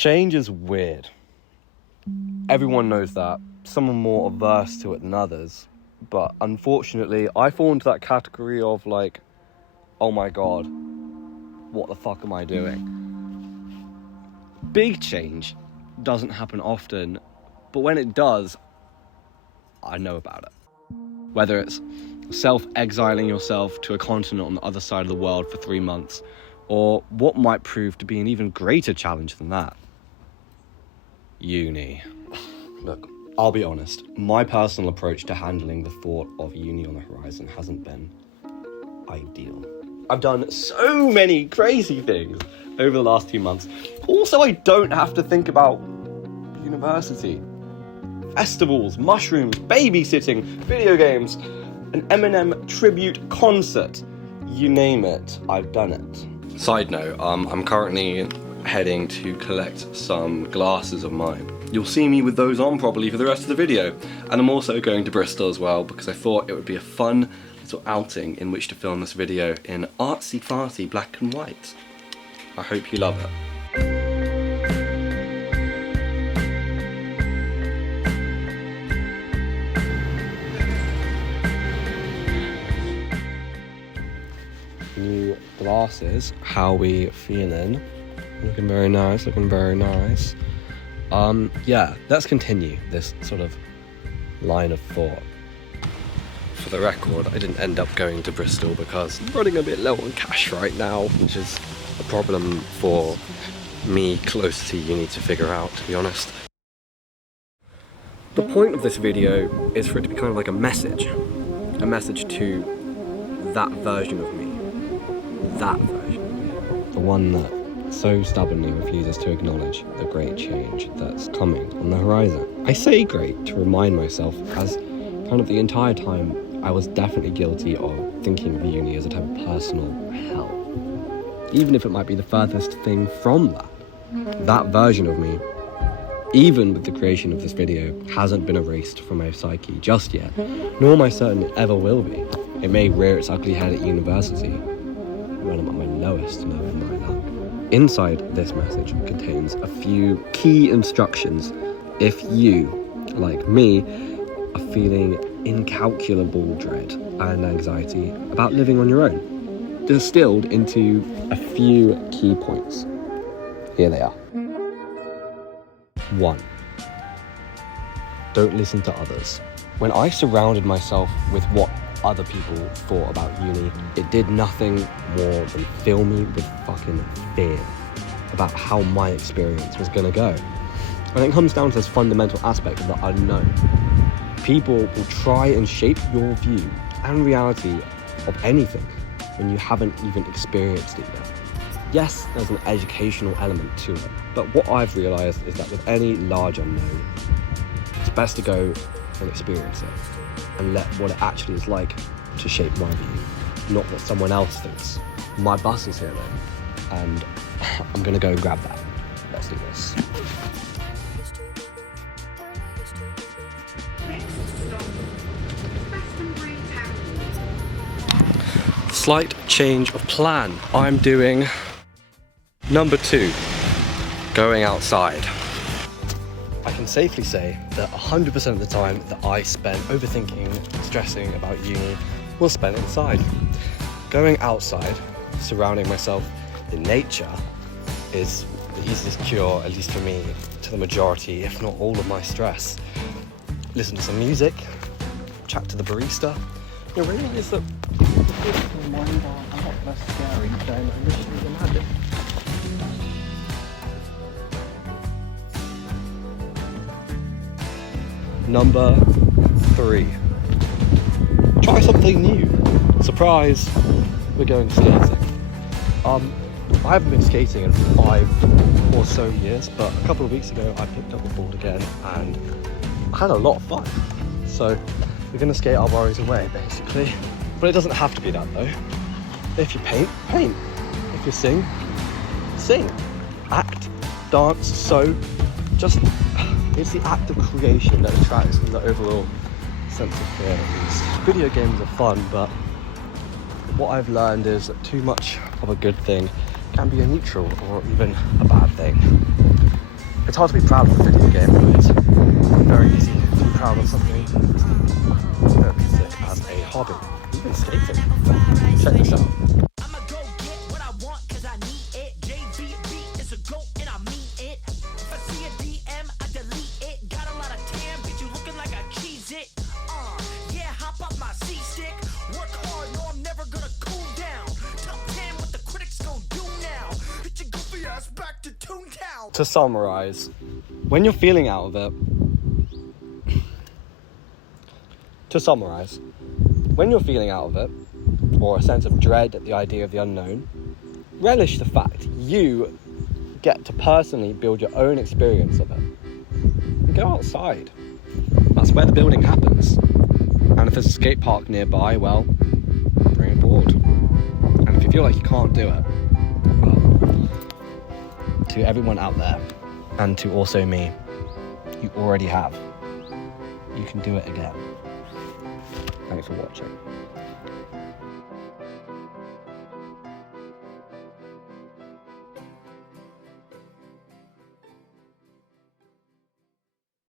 Change is weird. Everyone knows that. Some are more averse to it than others. But unfortunately, I fall into that category of like, oh my god, what the fuck am I doing? Big change doesn't happen often, but when it does, I know about it. Whether it's self-exiling yourself to a continent on the other side of the world for 3 months, or what might prove to be an even greater challenge than that. Uni. Look, I'll be honest, my personal approach to handling the thought of uni on the horizon hasn't been ideal. I've done so many crazy things over the last few months. Also, I don't have to think about university. Festivals, mushrooms, babysitting, video games, an Eminem tribute concert. You name it, I've done it. Side note, I'm currently heading to collect some glasses of mine. You'll see me with those on probably for the rest of the video. And I'm also going to Bristol as well because I thought it would be a fun little outing in which to film this video in artsy-fartsy black and white. I hope you love it. New glasses, how we feeling? Looking very nice, looking very nice. Yeah, let's continue this sort of line of thought. For the record, I didn't end up going to Bristol because I'm running a bit low on cash right now, which is a problem for me close to uni to figure out, to be honest. The point of this video is for it to be kind of like a message to that version of me, the one that so stubbornly refuses to acknowledge the great change that's coming on the horizon. I say great to remind myself, as kind of the entire time I was definitely guilty of thinking of uni as a type of personal hell. Even if it might be the furthest thing from that. That version of me, even with the creation of this video, hasn't been erased from my psyche just yet, nor am I certain it ever will be. It may rear its ugly head at university, when I'm at my lowest, knowing that. Inside this message contains a few key instructions if you, like me, are feeling incalculable dread and anxiety about living on your own, distilled into a few key points. Here they are. 1. Don't listen to others. When I surrounded myself with what other people thought about uni, it did nothing more than fill me with fucking fear about how my experience was gonna go. And it comes down to this fundamental aspect of the unknown. People will try and shape your view and reality of anything when you haven't even experienced it yet. Yes, there's an educational element to it, but what I've realised is that with any large unknown, it's best to go and experience it and let what it actually is like to shape my view, not what someone else thinks. My bus is here though, and I'm gonna go and grab that. Let's do this. Slight change of plan. I'm doing number 2, going outside. I can safely say that 100% of the time that I spent overthinking, stressing about uni was spent inside. Going outside, surrounding myself in nature, is the easiest cure, at least for me, to the majority, if not all of my stress. Listen to some music, chat to the barista. The reality is that the mind are a lot less scary than I initially imagined. Number 3. Try something new. Surprise, we're going skating. I haven't been skating in 5 or so years, but a couple of weeks ago I picked up a board again and I had a lot of fun. So we're going to skate our worries away, basically. But it doesn't have to be that though. If you paint, paint. If you sing, sing. Act, dance, sew. Just, it's the act of creation that attracts from the overall sense of fear at least. Video games are fun, but what I've learned is that too much of a good thing can be a neutral or even a bad thing. It's hard to be proud of a video game, but it's very easy to be proud of something that music as a hobby. Even skating. Check this out. I'ma go get what I want cause I need it. JVB is a goat and I mean it. If I see a DM, I delete it. Got a lot of tan, bitch, you looking like I cheese it. Yeah, hop off my C-stick. Work hard, no, I'm never gonna cool down. Top 10 what the critics gon' do now. Hit your goofy ass back to Toontown. To summarize, when you're feeling out of it, or a sense of dread at the idea of the unknown, relish the fact you get to personally build your own experience of it. And go outside. That's where the building happens. And if there's a skate park nearby, well, bring a board. And if you feel like you can't do it, well, to everyone out there, and to also me, you already have. You can do it again. Thanks for watching.